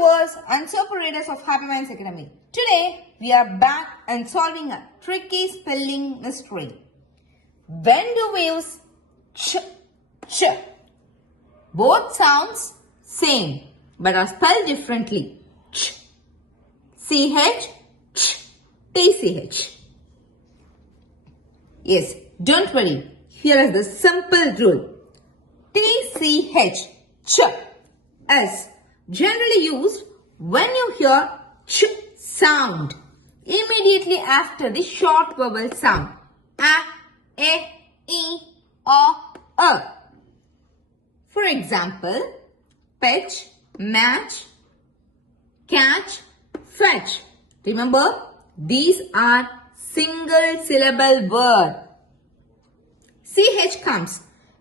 viewers and super readers of Happy Minds Academy. Today we are back and solving a tricky spelling mystery. When do we use ch, ch? Both sounds same but are spelled differently. Ch, ch, ch, tch. Yes, don't worry. Here is the simple rule. TCH, ch, is generally used when you hear ch sound immediately after the short vowel sound a, e, o, a. For example, pitch, match, catch, fetch. Remember, these are single syllable word. CH comes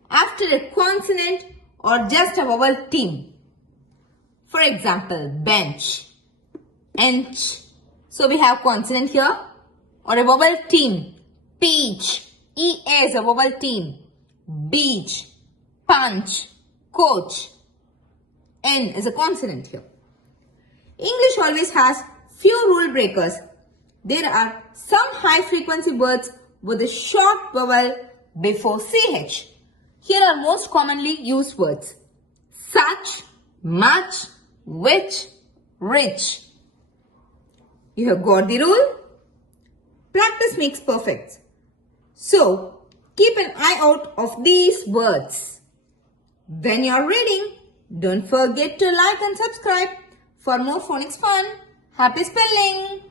after a consonant or just a vowel team. For example, bench, ench. So we have consonant here or a vowel team. Peach, EA is a vowel team. Beach, punch, coach. N is a consonant here. English always has few rule breakers. There are some high frequency words with a short vowel before CH. Here are most commonly used words. Such, much, which, rich. You have got the rule? Practice makes perfect. So, keep an eye out of these words. When you are reading, don't forget to like and subscribe for more phonics fun. Happy spelling!